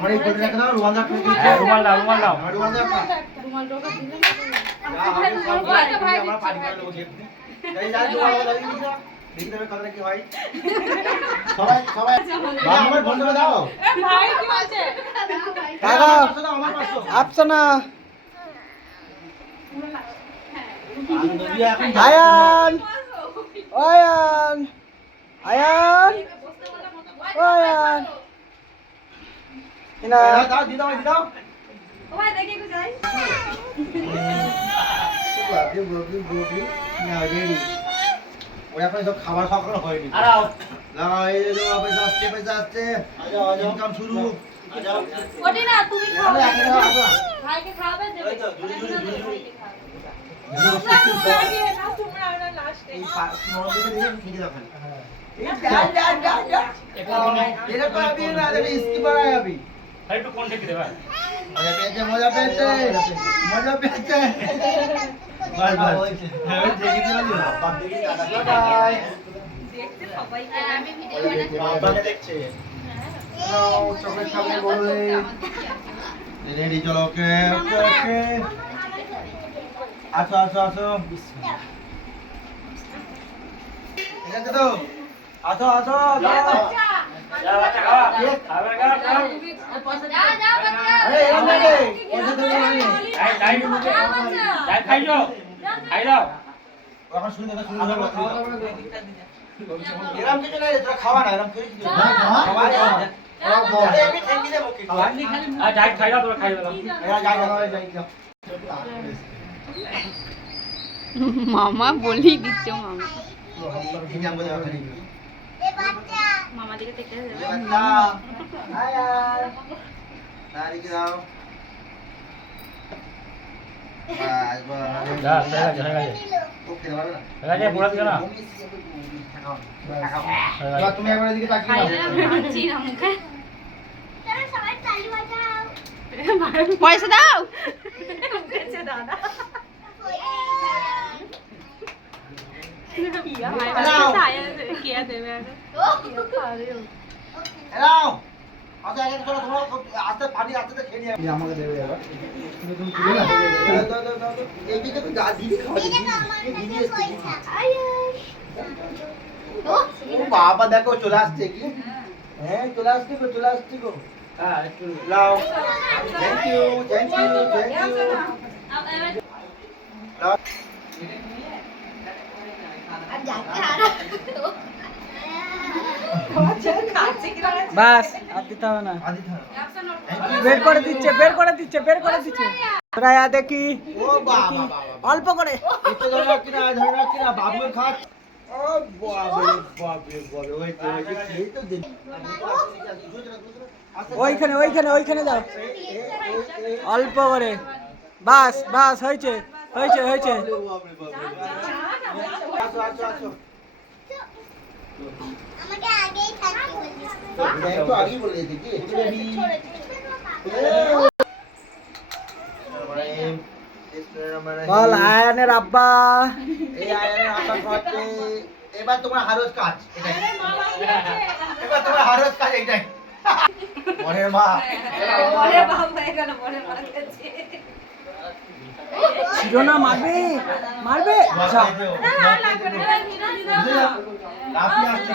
আমার এই কোটে রাখা দাও, রুমাল দাও। হ্যাঁ রুমাল দাও, রুমাল দাও। আমার রুমাল দাও না। রুমাল টোকা দিলে আমরা পানি করে নেবো খেতে। এই যা রুমাল দাও দিবি না। দেখি তবে কথাটা কি হয়। সবাই আমার বন্ধুরা দাও। এ ভাই কি বলছে? দাদা আমার পাশে আফসানা এখন আয়ান আয়ান আয়ান আয়ান ইনা দাও দি দাও দি দাও। ও ভাই দেখি একটু যাই। ওরা এখন সব খাবার খাওয়া হয়নি। আরাও লাগাও এই যে পয়সা আসছে ইনকাম শুরু। ওটি না তুমি খাও। আরে আগে দাও আসো। ভাইকে খাওয়াবে দেবে। এই নরদিকে দিয়ে খেয়ে দাও খালি। এটা তো আবি না দেবে স্কিপ করা আবি। ভাই একটু কোন থেকে দেবা? মজা পেয়েছে বাস হ্যাঁ দেখি দিলাম বাপ দেখি দাদা বাই দেখতে সবাই আমি ভিডিও বানাচ্ছি। বাবাকে দেখছে নাও চকলেট খাবে বলে রেডি চলো ওকে ওকে আসো ঠিক আছে তো আসো যা বাচ্চা খাওয়া। খাবে খাও। যা যা বাচ্চা। আরে এরকম লাগে পয়সা দেবো আমি তাই তাই তাই খাই যাও। খাই দাও। এখন শুনে শুনে এরকম কিছু নাই তোরা খাওয়া না এরকম কিছু খাওয়া এমনি ঠেঙ্গি দেবো কি খাওয়া আর যাই খাই দাও, তোমরা খাই দাও। যাই মামা বলেই দিচ্ছ মামা। মামা দিকে দেখতে যাবে। যা হয়ে গেছে হয়ে গেছে পুরো দিও না। তুমি একবার এদিকে তাকিয়ে খাই দাও। না ভাবছি না মুখে। পয়সা দাও। উঠেছে দাদা। কে দেবে এখন? এলাও আচ্ছা এক চলো তোমরা আস্তে পানি আস্তে খেয়ে নিয়ে আমাকে দেবে এবার তুমি তুলে না দাও এইদিকে তো দিদি খাওয়া দিদি ও বাবা দেখো চলে আসছে কি হ্যাঁ চলে আসছে গো হ্যাঁ একটু লাও থ্যাংক ইউ বাস আর দিতে হবে না আদি থাক বের করে দিচ্ছে তোরা দেখি ও বাবা অল্প করে একটু ধরে কিনা বাবু খাট ও বাবা ওই এই তো দিন ওইখানে দাও অল্প করে বাস হয়েছে আসো আমাকে আগেই থাকতে বলিস তো একটু আগেই বলে দিতে কি বল আয়ানের আব্বা এই আয়ানের আব্বা করতে এবার তোমার হারস কাজ এটাই এবার তোমার হারস কাজ এটাই মনের মা বড়ে বাপ হয়ে গেল বড়ে মা গেছে। ছিল না মারবে আচ্ছা না লাগবে না। লাফিয়ে আসছে